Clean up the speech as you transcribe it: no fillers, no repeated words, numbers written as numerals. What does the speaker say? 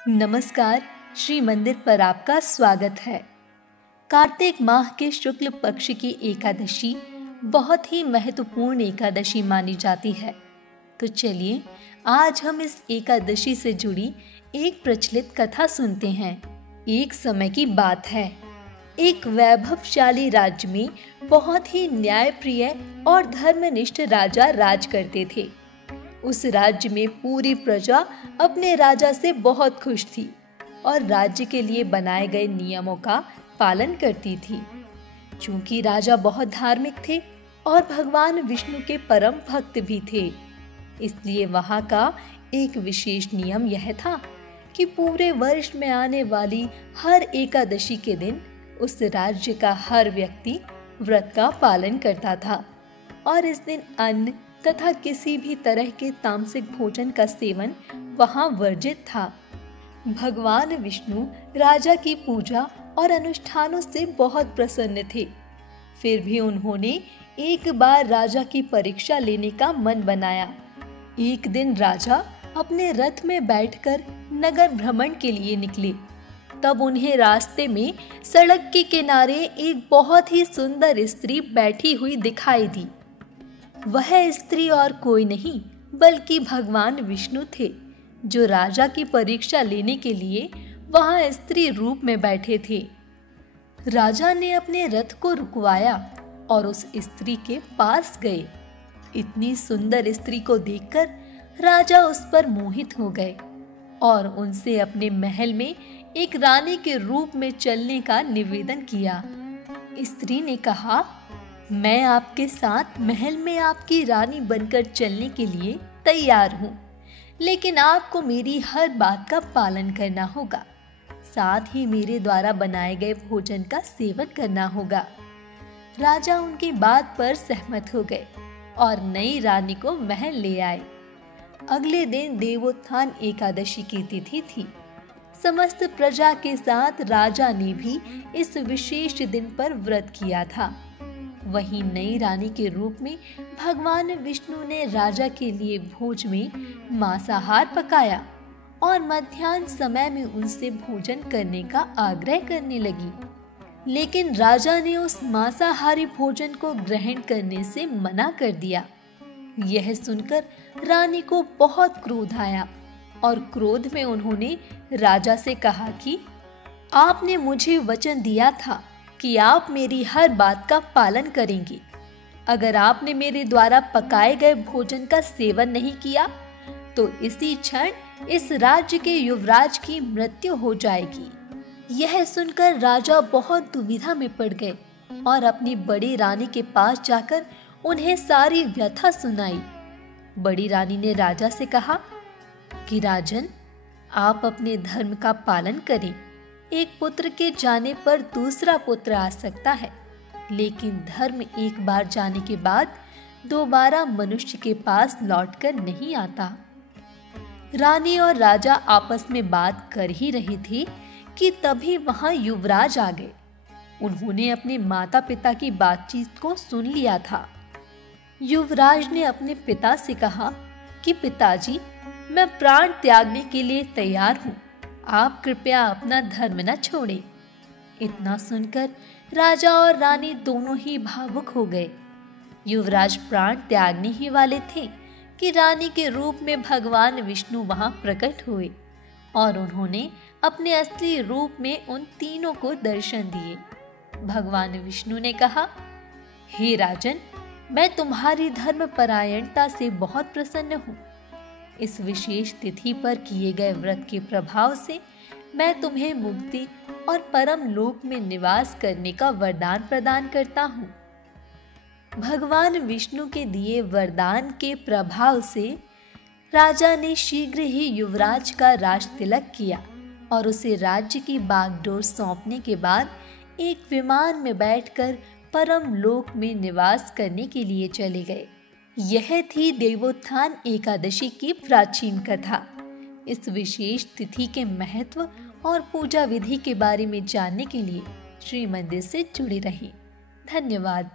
नमस्कार। श्री मंदिर पर आपका स्वागत है। कार्तिक माह के शुक्ल पक्ष की एकादशी बहुत ही महत्वपूर्ण एकादशी मानी जाती है। तो चलिए आज हम इस एकादशी से जुड़ी एक प्रचलित कथा सुनते हैं। एक समय की बात है, एक वैभवशाली राज्य में बहुत ही न्यायप्रिय और धर्मनिष्ठ राजा राज करते थे। उस राज्य में पूरी प्रजा अपने राजा से बहुत खुश थी और राज्य के लिए बनाए गए नियमों का पालन करती थी। चूंकि राजा बहुत धार्मिक थे और भगवान विष्णु के परम भक्त भी थे, इसलिए वहां का एक विशेष नियम यह था कि पूरे वर्ष में आने वाली हर एकादशी के दिन उस राज्य का हर व्यक्ति व्रत का पालन करता था और इस दिन अन्न तथा किसी भी तरह के तामसिक भोजन का सेवन वहां वर्जित था। भगवान विष्णु राजा की पूजा और अनुष्ठानों से बहुत प्रसन्न थे। फिर भी उन्होंने एक बार राजा की परीक्षा लेने का मन बनाया। एक दिन राजा अपने रथ में बैठकर नगर भ्रमण के लिए निकले। तब उन्हें रास्ते में सड़क के किनारे एक बहुत ही सुंदर स्त्री बैठी हुई दिखाई दी। वह स्त्री और कोई नहीं बल्कि भगवान विष्णु थे, जो राजा की परीक्षा लेने के लिए वहां स्त्री रूप में बैठे थे। राजा ने अपने रथ को रुकवाया और उस स्त्री के पास गए। इतनी सुंदर स्त्री को देखकर राजा उस पर मोहित हो गए और उनसे अपने महल में एक रानी के रूप में चलने का निवेदन किया। स्त्री ने कहा, मैं आपके साथ महल में आपकी रानी बनकर चलने के लिए तैयार हूँ, लेकिन आपको मेरी हर बात का पालन करना होगा। साथ ही मेरे द्वारा बनाए गए भोजन का सेवन करना होगा। राजा उनकी बात पर सहमत हो गए और नई रानी को महल ले आए। अगले दिन देवोत्थान एकादशी की तिथि थी। समस्त प्रजा के साथ राजा ने भी इस विशेष दिन पर व्रत किया था। वहीं नई रानी के रूप में भगवान विष्णु ने राजा के लिए भोज में मांसाहार पकाया और मध्याह्न समय में उनसे भोजन करने का आग्रह करने लगी। लेकिन राजा ने उस मांसाहारी भोजन को ग्रहण करने से मना कर दिया। यह सुनकर रानी को बहुत क्रोध आया और क्रोध में उन्होंने राजा से कहा कि आपने मुझे वचन दिया था कि आप मेरी हर बात का पालन करेंगे। अगर आपने मेरे द्वारा पकाए गए भोजन का सेवन नहीं किया तो इसी क्षण इस राज्य के युवराज की मृत्यु हो जाएगी। यह सुनकर राजा बहुत दुविधा में पड़ गए और अपनी बड़ी रानी के पास जाकर उन्हें सारी व्यथा सुनाई। बड़ी रानी ने राजा से कहा कि राजन, आप अपने धर्म का पालन करें। एक पुत्र के जाने पर दूसरा पुत्र आ सकता है, लेकिन धर्म एक बार जाने के बाद दोबारा मनुष्य के पास लौटकर नहीं आता। रानी और राजा आपस में बात कर ही रहे थे कि तभी वहां युवराज आ गए। उन्होंने अपने माता पिता की बातचीत को सुन लिया था। युवराज ने अपने पिता से कहा कि पिताजी, मैं प्राण त्यागने के लिए तैयार हूँ। आप कृपया अपना धर्म न छोड़ें। इतना सुनकर राजा और रानी दोनों ही भावुक हो गए। युवराज प्राण त्यागने ही वाले थे कि रानी के रूप में भगवान विष्णु वहां प्रकट हुए और उन्होंने अपने असली रूप में उन तीनों को दर्शन दिए। भगवान विष्णु ने कहा, हे राजन, मैं तुम्हारी धर्मपरायणता से बहुत प्रसन्न हूँ। इस विशेष तिथि पर किए गए व्रत के प्रभाव से मैं तुम्हें मुक्ति और परम लोक में निवास करने का वरदान प्रदान करता हूँ। भगवान विष्णु के दिए वरदान के प्रभाव से राजा ने शीघ्र ही युवराज का राज तिलक किया और उसे राज्य की बागडोर सौंपने के बाद एक विमान में बैठकर परम लोक में निवास करने के लिए चले गए। यह थी देवोत्थान एकादशी की प्राचीन कथा। इस विशेष तिथि के महत्व और पूजा विधि के बारे में जानने के लिए श्री मंदिर से जुड़े रहें। धन्यवाद।